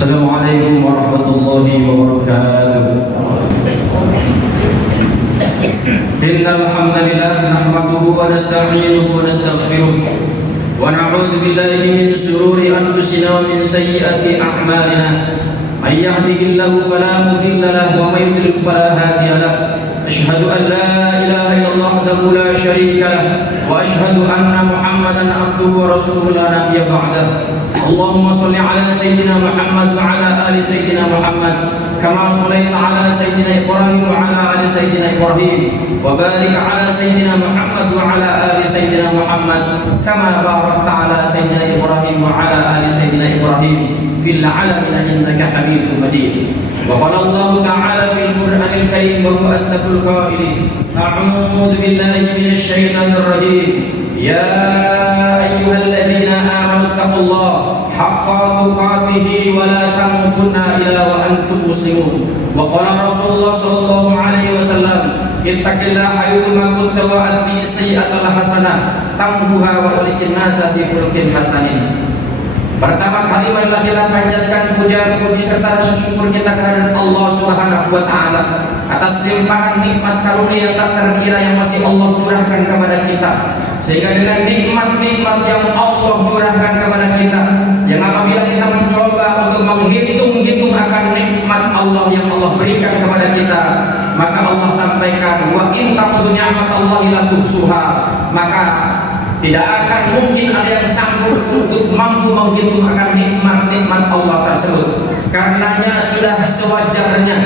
Assalamualaikum warahmatullahi wabarakatuh. Innal hamdalillah nahmaduhu wa nasta'inuhu wa nastaghfiruh wa na'udzu billahi min shururi anfusina wa min sayyiati a'malina. May yahdihillahu fala mudilla lahu wa may yudlil fala hadiya lahu. Ashhadu an la ilaha illallah wahdahu la syarika lahu wa ashhadu anna Muhammadan abduhu wa rasuluhu la nabiyya ba'dahu. Allahumma salli ala sayyidina Muhammad wa ala ali sayyidina Muhammad kama shallaita ala sayyidina Ibrahim wa ala ali sayyidina Ibrahim wa barik ala sayyidina Muhammad wa ala ali sayyidina Muhammad kama barakta ala sayyidina Ibrahim wa ala ali sayyidina Ibrahim fil alamin innaka Hamidum Majid. Wa qala Allah ta'ala fil Qur'anil Karim wa huwa asdaqul qailin. A'udzu billahi minasy syaithanir rajim. Ya ayyuhalladzina amanu taqullaha haqqa tuqatih wa la tamutunna illa wa antum muslimun. Wa qala Rasulullah sallallahu alaihi wasallam, ittaqillaha haitsu ma kunta wa ati sayyi'atal hasanah tamhuha wa khaliqin nasa bi khuluqin hasanin. Pertama kali marilah kita panjatkan puja-puji serta rasa syukur kita kepada Allah Subhanahu wa taala atas limpahan nikmat karunia yang tak terkira yang masih Allah curahkan kepada kita. Sehingga dengan nikmat-nikmat yang Allah curahkan kepada kita, yang apabila kita mencoba untuk menghitung-hitung akan nikmat Allah yang Allah berikan kepada kita, maka Allah sampaikan wa in ta'udzu ni'matallahi la tuhsuha, maka tidak akan mungkin ada yang sanggup untuk mampu menghitung akan nikmat-nikmat Allah tersebut. Karenanya sudah sewajarnya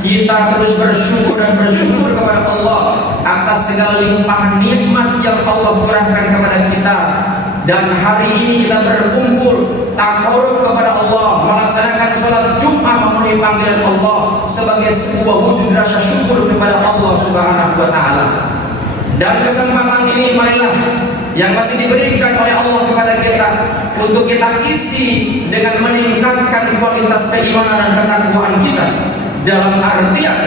kita terus bersyukur dan bersyukur kepada Allah atas segala limpahan nikmat yang Allah curahkan kepada kita. Dan hari ini kita berkumpul takarrub kepada Allah, melaksanakan sholat Jumat memenuhi panggilan Allah sebagai sebuah wujud rasa syukur kepada Allah Subhanahu wa taala. Dan kesempatan ini marilah yang masih diberikan oleh Allah kepada kita untuk kita isi dengan meningkatkan kualitas keimanan dan ketakwaan kita dalam artian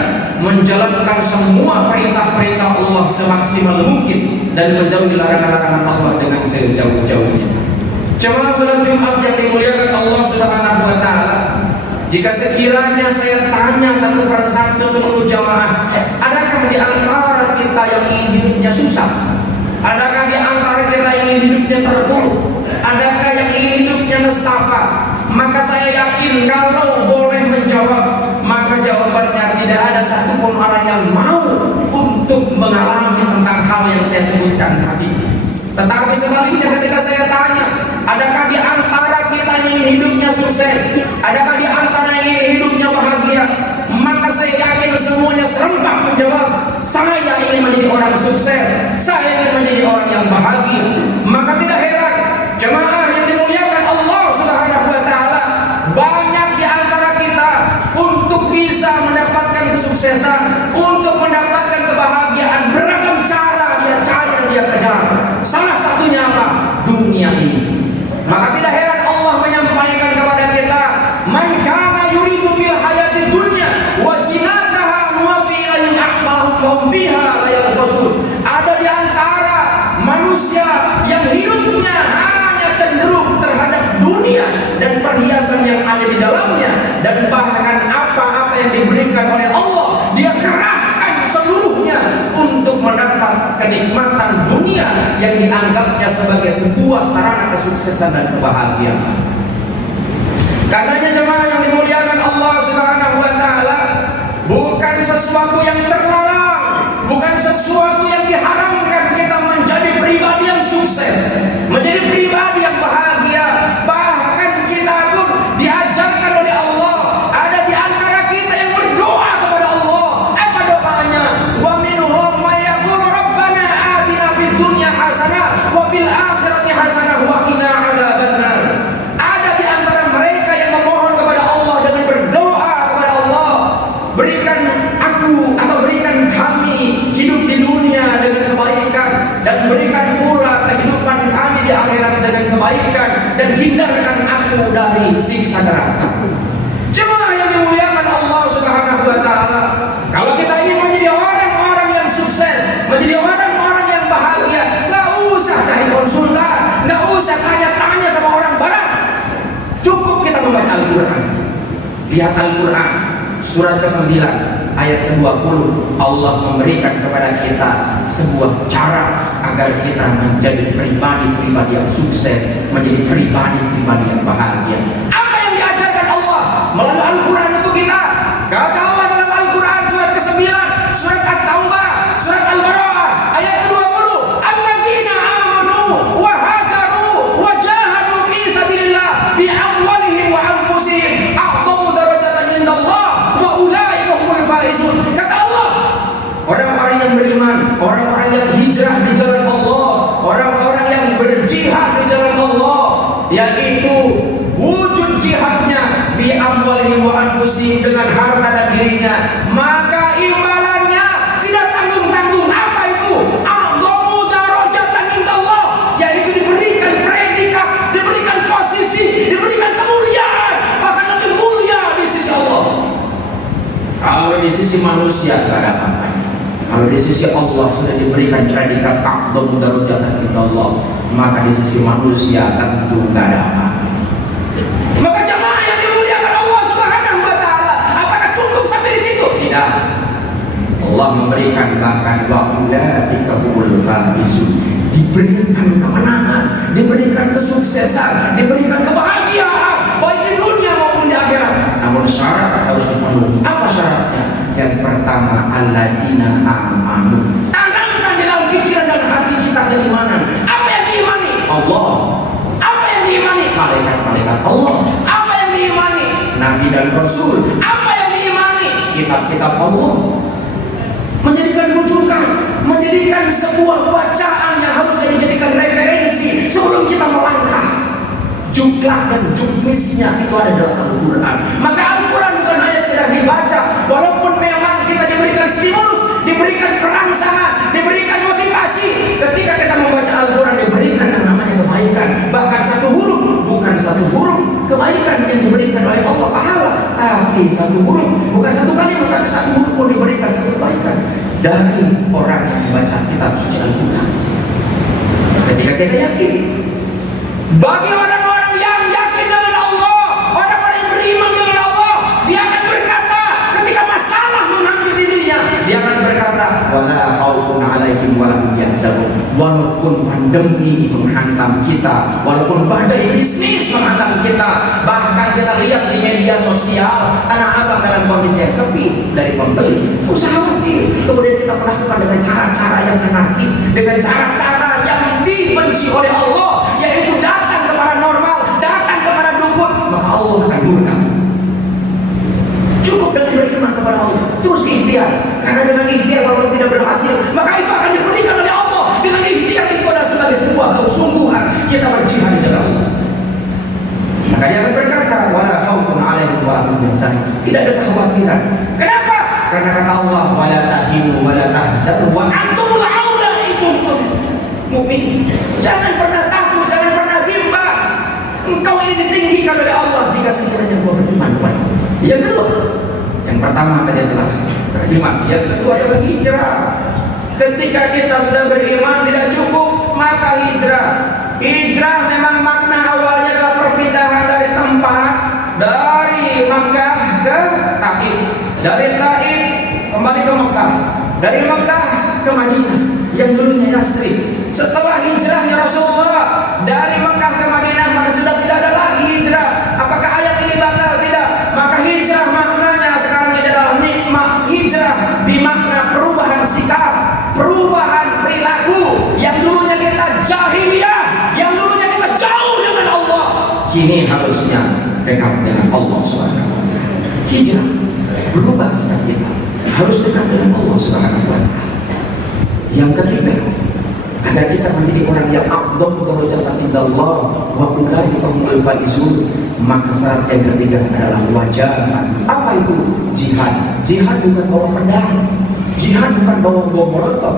menjalankan semua perintah-perintah Allah semaksimal mungkin dan menjauhi larangan-larangan Allah dengan sejauh-jauhnya. Jemaah salat Jumat yang dimuliakan Allah Subhanahu wa taala, jika sekiranya saya tanya satu persatu seluruh jamaah, adakah di antara kita yang ingin hidupnya susah? Adakah di antara kita yang ingin hidupnya terpuruk? Adakah yang ingin hidupnya nestapa? Maka saya yakin kalau boleh menjawab, maka jawabannya tidak ada satupun orang yang mau untuk mengalami tentang hal yang saya sebutkan tadi. Tetapi sebaliknya ketika saya tanya, adakah di antara kita yang ingin hidupnya sukses? Adakah di antara yang ingin hidupnya bahagia? Maka saya yakin semuanya serempak menjawab, saya ingin menjadi orang sukses, saya ingin menjadi orang yang bahagia. Maka tidak heran, jemaah yang dimuliakan Allah Subhanahu wa taala, banyak di antara kita untuk bisa mendapatkan kesuksesan, untuk mendapatkan kebahagiaan, beragam cara dia kejar. Salah satunya apa? Dunia ini. Maka tidak heran Allah menyampaikan kepada kita, man kana yuridu bil hayati dunya wa zinataha nuwaffi ilaihim a'malahum fiha la yanqusun. Ada di antara manusia yang hidupnya hanya cenderung terhadap dunia dan perhiasan yang ada di dalamnya, dan bahkan apa-apa yang diberikan oleh Allah dia kerahkan seluruhnya untuk mendapat kenikmatan dunia yang dianggapnya sebagai sebuah sarana kesuksesan dan kebahagiaan. Karenanya jemaah yang dimuliakan Allah Subhanahu wa taala, bukan sesuatu yang terlarang, bukan sesuatu yang diharamkan kita menjadi pribadi yang sukses, menjadi pribadi yang bahagia. Bahkan kita pun diajarkan oleh Allah, ada di antara kita yang berdoa kepada Allah. Apa doanya? Wa minhum may yaqulu rabbana atina fid dunya hasanah wa fil akhirati hasanah wa qina adzabannar. Ada di antara mereka yang memohon kepada Allah dengan berdoa kepada Allah, berikan aku atau berikan kami hidup di dunia dengan kebaikan, dan berikan pula kehidupan kami di akhirat dengan kebaikan, dan hindarkan aku dari siksa neraka. Jemaah yang dimuliakan Allah Subhanahu wa taala, kalau kita ingin menjadi orang-orang yang sukses, menjadi orang-orang yang bahagia, nggak usah cari konsultan, nggak usah tanya-tanya sama orang barat. Cukup kita membaca Al-Quran. Lihat Al-Quran surat ke-9 ayat ke-20. Allah memberikan kepada kita sebuah cara agar kita menjadi pribadi-pribadi yang sukses, menjadi pribadi-pribadi yang bahagia. Apa yang diajarkan Allah melalui Al-Quran itu kita? Kata Allah dalam Al-Quran surat ke-9, surat At-Taubah, surat Al-Baqarah ayat ke-20, alladzina amanu wa hajaru wa jahadu fi sabilillah bi amwalihim wa anfusihim a'dhamu darajatan indallah wa ulaika humul faizun. Kata Allah, orang-orang yang beriman, orang-orang yang hijrah di jalan Allah, orang-orang yang berjihad di jalan Allah, yaitu wujud jihadnya bi amwalihim wa anfusihim, dengan harta dan dirinya, maka imbalannya tidak tanggung-tanggung. Apa itu? A'dhamu darajatan indallah, yaitu diberikan predikat, diberikan posisi, diberikan kemuliaan, bahkan lebih mulia di sisi Allah. Kalau di sisi manusia tidak ada apa-apa. Kalau di sisi Allah sudah diberikan predikat a'dhamu darajatan indallah, maka di sisi manusia tentu tidak ada apa-apa. Maka jamaah yang dimuliakan Allah Subhanahu wa taala, apakah cukup sampai di situ? Tidak. Allah memberikan bahkan wa ulaika humul faizun, diberikan kemenangan, diberikan kesuksesan, diberikan kebahagiaan baik di dunia maupun di akhirat. Namun syarat harus dipenuhi. Apa syaratnya? Yang pertama, alladzina amanu. Tanamkan di dalam pikiran dan hati kita keimanan. Apa yang diimani? Allah. Apa yang diimani? Malaikat-malaikat Allah. Apa yang diimani? Nabi dan Rasul. Apa yang diimani? Kitab-kitab Allah. Menjadikan rujukan, menjadikan sebuah bacaan yang harus dijadikan referensi sebelum kita melangkah. Jumlah dan jumlisnya itu ada dalam Al-Quran. Maka Al-Quran bukan hanya sekedar dibaca, walaupun memang kita diberikan stimulus, diberikan perangsangan, diberikan motivasi. Ketika kita membaca Al-Quran diberikan yang namanya kebaikan. Bahkan satu huruf, bukan satu huruf kebaikan yang diberikan oleh Allah pahala, tapi satu huruf, bukan satu kalimat, tapi satu huruf pun diberikan satu kebaikan dari orang yang membaca kitab suci Al-Quran. Ketika kita yakin, bagi orang-orang yang yakin dengan Allah, orang-orang yang beriman dengan Allah, dia akan berkata ketika masalah menghampiri dirinya, dia akan berkata, wala khaufun 'alaihim wa lahum yahzanun. Walaupun pandemi menghantam kita, walaupun badai bisnis menghantam kita, bahkan kita lihat di media sosial tanah abang dalam kondisi yang sepi dari pembeli, usah khawatir. Kemudian kita melakukan dengan cara-cara yang anarkis, dengan cara-cara yang dibenci oleh Allah, yaitu datang ke paranormal, datang kepada dukun, maka Allah akan murka. Cukup dengan beriman kepada Allah, terus ikhtiar. Karena dengan ikhtiar walaupun tidak berhasil, maka itu akan diberikan oleh Allah. Dengan ikhtiar itu adalah sebagai sebuah kesungguhan kita berjihad di jalan Allah. Maka dia akan berkata, wala khaufun 'alaihim wa lahum yahzanun. Tidak ada kekhawatiran. Kenapa? Karena kata Allah, wala tahinu wala tahzanu wa antumul a'la in kuntum mu'minin. Jangan pernah takut, jangan pernah bimbang. Engkau ini ditinggikan oleh Allah jika sekiranya kau beriman kepada Allah. Yang kedua, yang pertama tadi adalah beriman. Yang kedua adalah hijrah. Ketika kita sudah beriman tidak cukup, maka hijrah. Hijrah memang makna awalnya adalah perpindahan dari tempat, dari Makkah ke Taif, dari Taif kembali ke Makkah, dari Makkah ke Madinah yang dulunya Yasrib. Setelah hijrahnya Rasulullah dari Makkah ke Madinah, maka sudah tidak ada lagi hijrah. Apakah ayat ini batal? Tidak. Maka hijrah maknanya sekarang ini adalah nikmat. Hijrah bermakna perubahan sikap, perubahan perilaku. Yang dulunya kita jahiliyah, yang dulunya kita jauh dengan Allah, kini harusnya dekat dengan Allah Subhanahu wa taala. Hijrah berubah sikap kita, harus dekat dengan Allah Subhanahu wa taala. Yang ketiga, agar kita menjadi orang yang a'dhamu darajatan indallah wa ulaika humul faizun, maka syarat yang ketiga adalah wajah. Apa itu? Jihad. Jihad bukan bawa pedang, jihad bukan bawa bom molotov,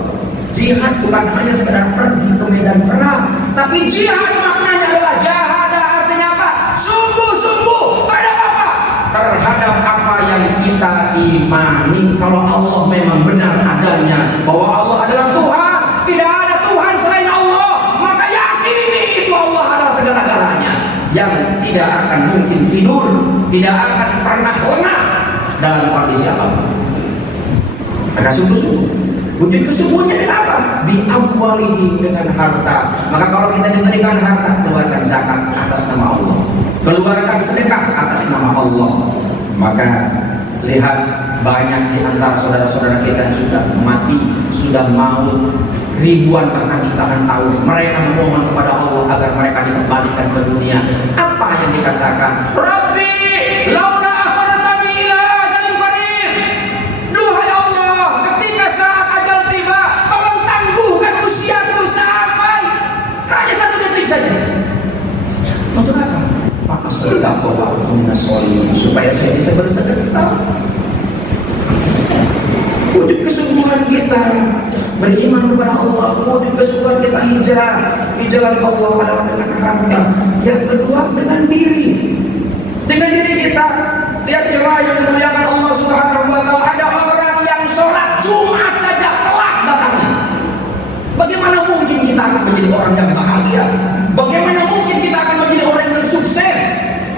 jihad bukan hanya sekedar pergi ke medan perang, tapi jihad maknanya adalah jahada. Artinya apa? Sungguh-sungguh terhadap apa? Terhadap apa yang kita imani. Kalau Allah memang benar adanya, bahwa Allah adalah Tuhan, tidak ada Tuhan selain Allah, maka yakini itu Allah adalah segala-galanya, yang tidak akan mungkin tidur, tidak akan pernah lengah dalam kondisi apapun. Maka sungguh-sungguh wujud kesungguhannya dengan apa? Biamwalihi, dengan harta. Maka kalau kita diberikan harta, keluarkan zakat atas nama Allah, keluarkan sedekah atas nama Allah. Maka lihat banyak di antara saudara-saudara kita yang sudah mati, sudah maut, ribuan bahkan jutaan tahun. Mereka memohon kepada Allah agar mereka dikembalikan ke dunia. Apa yang dikatakan? Rabbi, laula akhartani ila ajalin qarib. Duhai Allah, ketika saat ajal tiba, tolong tangguhkan usiaku sampai hanya 1 detik saja. Untuk apa? Maka sudah kau supaya saya bisa bersedekah. Wujud kesungguhan kita beriman kepada Allah, wujud kesungguhan kita hijrah di jalan Allah adalah dengan harta. Yang kedua dengan diri kita. Lihat jemaah yang dimuliakan Allah Subhanahu wa taala, ada orang yang sholat Jumat saja telat datangnya. Bagaimana mungkin kita akan menjadi orang yang bahagia? Bagaimana mungkin kita akan menjadi orang yang sukses?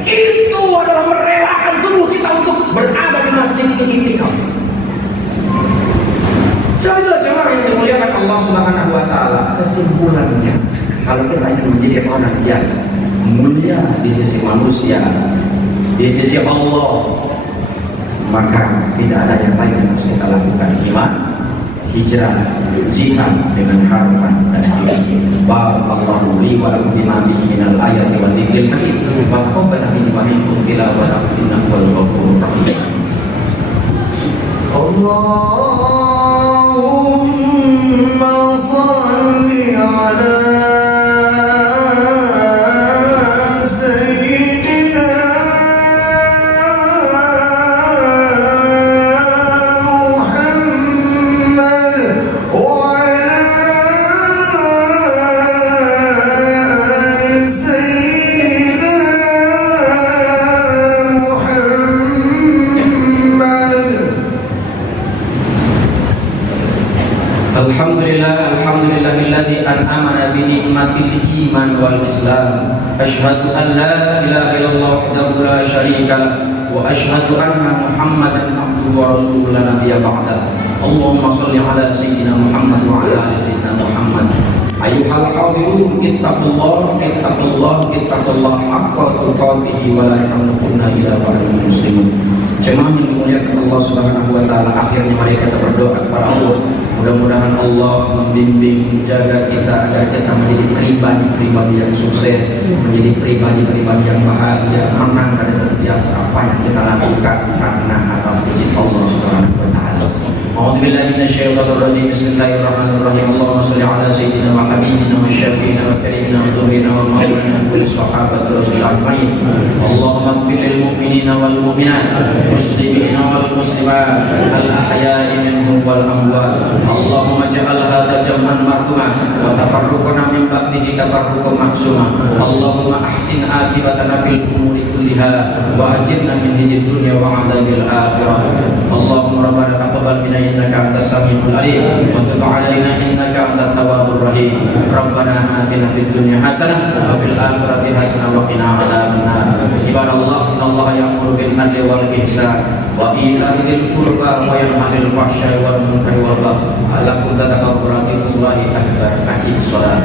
Itu adalah merelakan tubuh kita untuk berada di masjid ini. Saudara jemaah yang dimuliakan Allah Subhanahu wa taala, kesimpulannya, kalau kita ingin menjadi orang yang mulia di sisi manusia, di sisi Allah, maka tidak ada yang lain yang harus kita lakukan. Iman, hijrah, jihad dengan harta dan diri. Barakallahu li wa lakum bima fihi minal ayati wa dzikril hakim. Wa taqabbal minni wa minkum tilawatahu innahu wal ghafurur rahim. Allahumma shalli ala Alhamdulillahilladzi an'amana bi ni'matil iman wal islam. Asyhadu an la ilaha illallah wahdahu la syarika lah wa asyhadu anna Muhammadan abduhu wa rasuluhu la nabiyya ba'da. Allahumma shalli ala sayyidina Muhammad wa ala ali sayyidina Muhammad. Ayyuhal hadirun ittaqullah haqqa tuqatih wa la tamutunna illa wa antum muslimun. Jemaah yang dimuliakan Allah Subhanahu wa taala, akhirnya mari kita berdoa kepada Allah. Mudah-mudahan Allah membimbing, menjaga kita agar kita menjadi pribadi yang sukses, menjadi pribadi yang bahagia, menang pada setiap apa yang kita lakukan karena atas izin Allah Subhanahu wa taala. A'udzubillahi minasyaitonir rajim. Bismillahirrahmanirrahim. Allahumma shalli ala sayyidina wa habibina wa syafiina wa karimina wa dhurrina wa maulana kulli sahabati rasul ajmain. Allahumma ighfir lil mu'minina wal mu'minat, muslimina wal muslimat, al ahya'i minhum wal amwat. Allahumma ja'al hadha jam'an marhuma wa tafarruqana min ba'dihi tafarruqan ma'suma. Allahumma ahsin akibatana fil umuri kulliha wa ajirna min hidzid dunya wa 'adzabil akhirah. Allahumma rabbana taqabbal minna innaka antas samiul alim wa tub 'alaina innaka antat tawwabur rahim. Rabbana atina fid dunya hasanah wa fil akhirati hasanah wa qina 'adzabannar. Ibadallah, innallaha ya'muru bil 'adli wal ihsan wa ita'i dzil qurba wa yanha 'anil fahsya'i wal munkari wal baghi. Alakum tadakaburahimullahi akbar. Akhir sholat.